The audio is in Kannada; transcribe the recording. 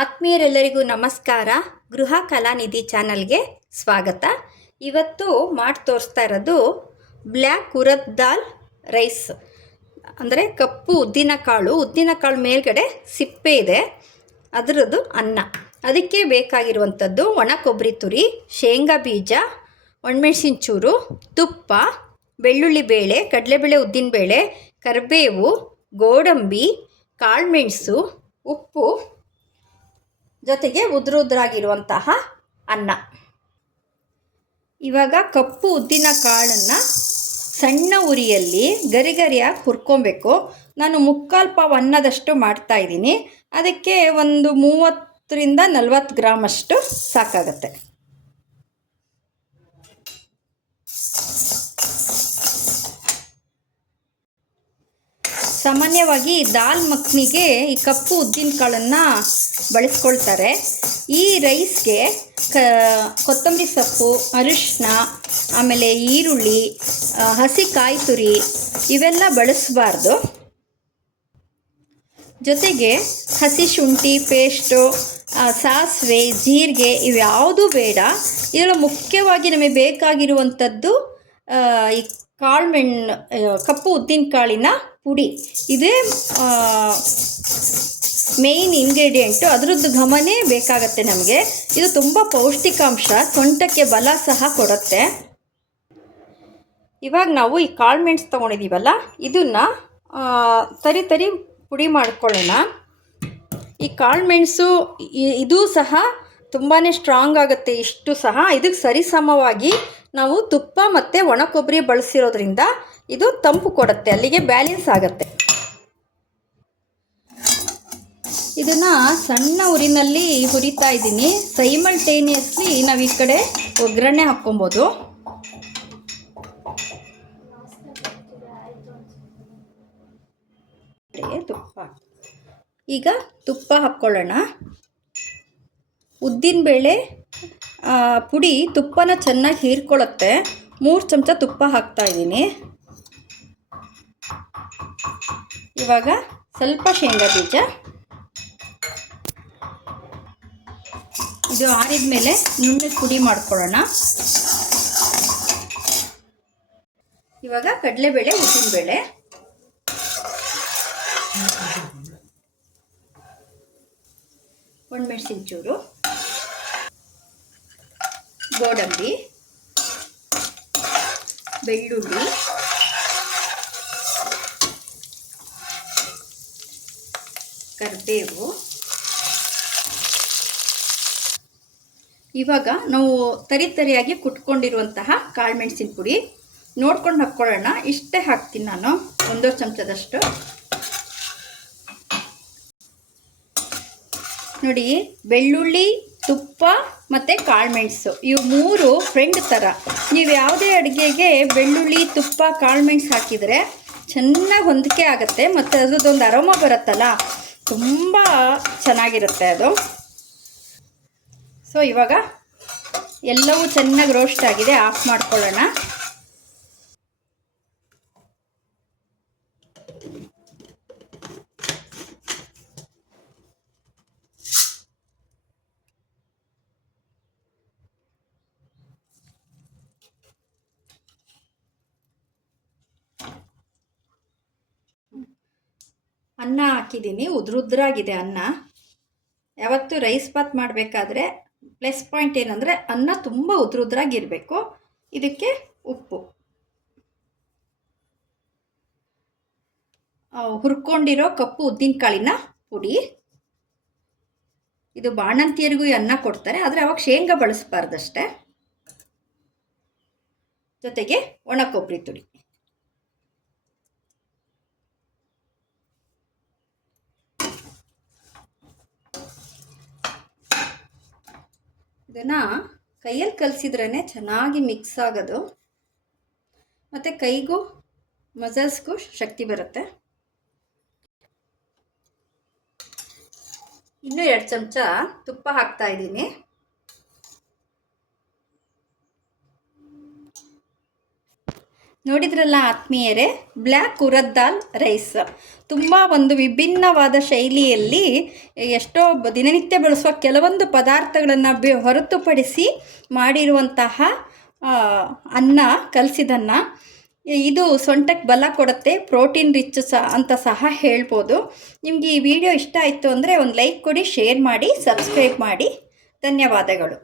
ಆತ್ಮೀಯರೆಲ್ಲರಿಗೂ ನಮಸ್ಕಾರ. ಗೃಹ ಕಲಾನಿಧಿ ಚಾನಲ್ಗೆ ಸ್ವಾಗತ. ಇವತ್ತು ಮಾಡಿ ತೋರಿಸ್ತಾ ಇರೋದು ಬ್ಲ್ಯಾಕ್ ಉರದ್ ದಾಲ್ ರೈಸ್, ಅಂದರೆ ಕಪ್ಪು ಉದ್ದಿನಕಾಳು ಮೇಲ್ಗಡೆ ಸಿಪ್ಪೆ ಇದೆ, ಅದರದ್ದು ಅನ್ನ. ಅದಕ್ಕೆ ಬೇಕಾಗಿರುವಂಥದ್ದು ಒಣ ಕೊಬ್ಬರಿ ತುರಿ, ಶೇಂಗಾ ಬೀಜ, ಒಣಮೆಣಸಿನ ಚೂರು, ತುಪ್ಪ, ಬೆಳ್ಳುಳ್ಳಿ ಬೇಳೆ, ಕಡಲೆಬೇಳೆ, ಉದ್ದಿನಬೇಳೆ, ಕರಿಬೇವು, ಗೋಡಂಬಿ, ಕಾಳುಮೆಣಸು, ಉಪ್ಪು, ಜೊತೆಗೆ ಉದ್ರುದ್ರಾಗಿರುವಂತಹ ಅನ್ನ. ಇವಾಗ ಕಪ್ಪು ಉದ್ದಿನ ಕಾಳನ್ನು ಸಣ್ಣ ಉರಿಯಲ್ಲಿ ಗರಿಗರಿಯಾಗಿ ಹುರ್ಕೊಬೇಕು. ನಾನು ಮುಕ್ಕಾಲು ಪಾವು ಅನ್ನದಷ್ಟು ಮಾಡ್ತಾಯಿದ್ದೀನಿ. ಅದಕ್ಕೆ ಒಂದು 30ರಿಂದ 40 ಗ್ರಾಮಷ್ಟು ಸಾಕಾಗತ್ತೆ. ಸಾಮಾನ್ಯವಾಗಿ ದಾಲ್ ಮಖನಿಗೆ ಈ ಕಪ್ಪು ಉದ್ದಿನ ಕಾಳನ್ನು ಬಳಸ್ಕೊಳ್ತಾರೆ. ಈ ರೈಸ್ಗೆ ಕೊತ್ತಂಬರಿ ಸೊಪ್ಪು, ಅರಿಶಿನ, ಆಮೇಲೆ ಈರುಳ್ಳಿ, ಹಸಿ ಕಾಯಿ ತುರಿ ಇವೆಲ್ಲ ಬಳಸಬಾರ್ದು. ಜೊತೆಗೆ ಹಸಿ ಶುಂಠಿ ಪೇಸ್ಟು, ಸಾಸಿವೆ, ಜೀರಿಗೆ ಇವ್ಯಾವುದೂ ಬೇಡ. ಇದರಲ್ಲಿ ಮುಖ್ಯವಾಗಿ ನಮಗೆ ಬೇಕಾಗಿರುವಂಥದ್ದು ಈ ಕಪ್ಪು ಉದ್ದಿನ ಕಾಳಿನ ಪುಡಿ. ಇದೇ ಮೇಯ್ನ್ ಇಂಗ್ರೀಡಿಯೆಂಟು. ಅದರದ್ದು ಘಮನೇ ಬೇಕಾಗತ್ತೆ ನಮಗೆ. ಇದು ತುಂಬ ಪೌಷ್ಟಿಕಾಂಶ, ಸೊಂಟಕ್ಕೆ ಬಲ ಸಹ ಕೊಡುತ್ತೆ. ಇವಾಗ ನಾವು ಈ ಕಾಳುಮೆಣಸು ತೊಗೊಂಡಿದ್ದೀವಲ್ಲ, ಇದನ್ನು ತರಿ ಪುಡಿ ಮಾಡ್ಕೊಳ್ಳೋಣ. ಈ ಕಾಳುಮೆಣಸು ಇದು ಸಹ ತುಂಬಾ ಸ್ಟ್ರಾಂಗ್ ಆಗುತ್ತೆ. ಇಷ್ಟು ಸಹ ಇದಕ್ಕೆ ಸರಿಸಮವಾಗಿ ನಾವು ತುಪ್ಪ ಮತ್ತು ಒಣ ಕೊಬ್ಬರಿ ಬಳಸಿರೋದ್ರಿಂದ ಇದು ತಂಪು ಕೊಡುತ್ತೆ, ಅಲ್ಲಿಗೆ ಬ್ಯಾಲೆನ್ಸ್ ಆಗುತ್ತೆ. ಇದನ್ನು ಸಣ್ಣ ಉರಿನಲ್ಲಿ ಹುರಿತಾ ಇದ್ದೀನಿ. ಸೈಮಲ್ಟೇನಿಯಸ್ಲಿ ನಾವು ಈ ಕಡೆ ಒಗ್ಗರಣೆ ಹಾಕ್ಕೊಬೋದು. ಈಗ ತುಪ್ಪ ಹಾಕ್ಕೊಳ್ಳೋಣ. ಉದ್ದಿನಬೇಳೆ ಪುಡಿ ತುಪ್ಪನ ಚೆನ್ನಾಗಿ ಹೀರ್ಕೊಳ್ಳುತ್ತೆ. 3 ಚಮಚ ತುಪ್ಪ ಹಾಕ್ತಾಯಿದ್ದೀನಿ. ಇವಾಗ ಸ್ವಲ್ಪ ಶೇಂಗಾ ಬೀಜ. ಇದು ಆರಿದ ಮೇಲೆ ನುಣ್ಣಗೆ ಪುಡಿ ಮಾಡ್ಕೊಳ್ಳೋಣ. ಇವಾಗ ಕಡಲೆಬೇಳೆ, ಉದ್ದಿನಬೇಳೆ, ಒಣಮೆಣಸಿನ ಚೂರು, ಗೋಡಂಬಿ, ಬೆಳ್ಳುಳ್ಳಿ, ಕರಿಬೇವು. ಇವಾಗ ನಾವು ತರಿಯಾಗಿ ಕುಟ್ಕೊಂಡಿರುವಂತಹ ಕಾಳುಮೆಣಸಿನ ಪುಡಿ ನೋಡ್ಕೊಂಡು ಹಾಕ್ಕೊಳ್ಳೋಣ. ಇಷ್ಟೇ ಹಾಕ್ತೀನಿ ನಾನು, 1 ಚಮಚದಷ್ಟು. ನೋಡಿ, ಬೆಳ್ಳುಳ್ಳಿ, ತುಪ್ಪ ಮತ್ತು ಕಾಳುಮೆಣಸು ಇವು 3 ಫ್ರೆಂಡ್ ಥರ. ನೀವು ಯಾವುದೇ ಅಡುಗೆಗೆ ಬೆಳ್ಳುಳ್ಳಿ, ತುಪ್ಪ, ಕಾಳುಮೆಣಸು ಹಾಕಿದರೆ ಚೆನ್ನಾಗಿ ಹೊಂದಿಕೆ ಆಗುತ್ತೆ ಮತ್ತು ಅದರದ್ದೊಂದು ಅರೋಮಾ ಬರುತ್ತಲ್ಲ, ತುಂಬ ಚೆನ್ನಾಗಿರುತ್ತೆ ಅದು. ಸೊ ಇವಾಗ ಎಲ್ಲವೂ ಚೆನ್ನಾಗಿ ರೋಸ್ಟ್ ಆಗಿದೆ, ಆಫ್ ಮಾಡ್ಕೊಳ್ಳೋಣ. ಅನ್ನ ಹಾಕಿದ್ದೀನಿ, ಉದ್ರುದ್ರಾಗಿದೆ ಅನ್ನ. ಯಾವತ್ತೂ ರೈಸ್ ಬಾತ್ ಮಾಡಬೇಕಾದ್ರೆ ಪ್ಲಸ್ ಪಾಯಿಂಟ್ ಏನಂದರೆ ಅನ್ನ ತುಂಬ ಉದ್ರುದ್ರಾಗಿರಬೇಕು. ಇದಕ್ಕೆ ಉಪ್ಪು, ಹುರ್ಕೊಂಡಿರೋ ಕಪ್ಪು ಉದ್ದಿನಕಾಳಿನ ಪುಡಿ. ಇದು ಬಾಣಂತಿಯರಿಗೂ ಈ ಅನ್ನ ಕೊಡ್ತಾರೆ, ಆದರೆ ಅವಾಗ ಶೇಂಗಾ ಬಳಸಬಾರ್ದಷ್ಟೆ. ಜೊತೆಗೆ ಒಣ ಕೊಬ್ಬರಿ ತುರಿ. ಇದನ್ನು ಕೈಯಲ್ಲಿ ಕಲಸಿದ್ರೇ ಚೆನ್ನಾಗಿ ಮಿಕ್ಸ್ ಆಗೋದು, ಮತ್ತು ಕೈಗೂ ಮಸಲ್ಸ್ಗೂ ಶಕ್ತಿ ಬರುತ್ತೆ. ಇನ್ನೂ 2 ಚಮಚ ತುಪ್ಪ ಹಾಕ್ತಾ ಇದ್ದೀನಿ. ನೋಡಿದ್ರಲ್ಲ ಆತ್ಮೀಯರೇ, ಬ್ಲ್ಯಾಕ್ ಉರದ್ ದಾಲ್ ರೈಸ್ ತುಂಬ ಒಂದು ವಿಭಿನ್ನವಾದ ಶೈಲಿಯಲ್ಲಿ ಎಷ್ಟೋ ದಿನನಿತ್ಯ ಬಳಸುವ ಕೆಲವೊಂದು ಪದಾರ್ಥಗಳನ್ನು ಹೊರತುಪಡಿಸಿ ಮಾಡಿರುವಂತಹ ಅನ್ನ, ಕಲಸಿದನ್ನ. ಇದು ಸೊಂಟಕ್ಕೆ ಬಲ ಕೊಡುತ್ತೆ, ಪ್ರೋಟೀನ್ ರಿಚ್ ಅಂತ ಸಹ ಹೇಳ್ಬೋದು. ನಿಮಗೆ ಈ ವಿಡಿಯೋ ಇಷ್ಟ ಆಯಿತು ಅಂದರೆ ಒಂದು ಲೈಕ್ ಕೊಡಿ, ಶೇರ್ ಮಾಡಿ, ಸಬ್ಸ್ಕ್ರೈಬ್ ಮಾಡಿ. ಧನ್ಯವಾದಗಳು.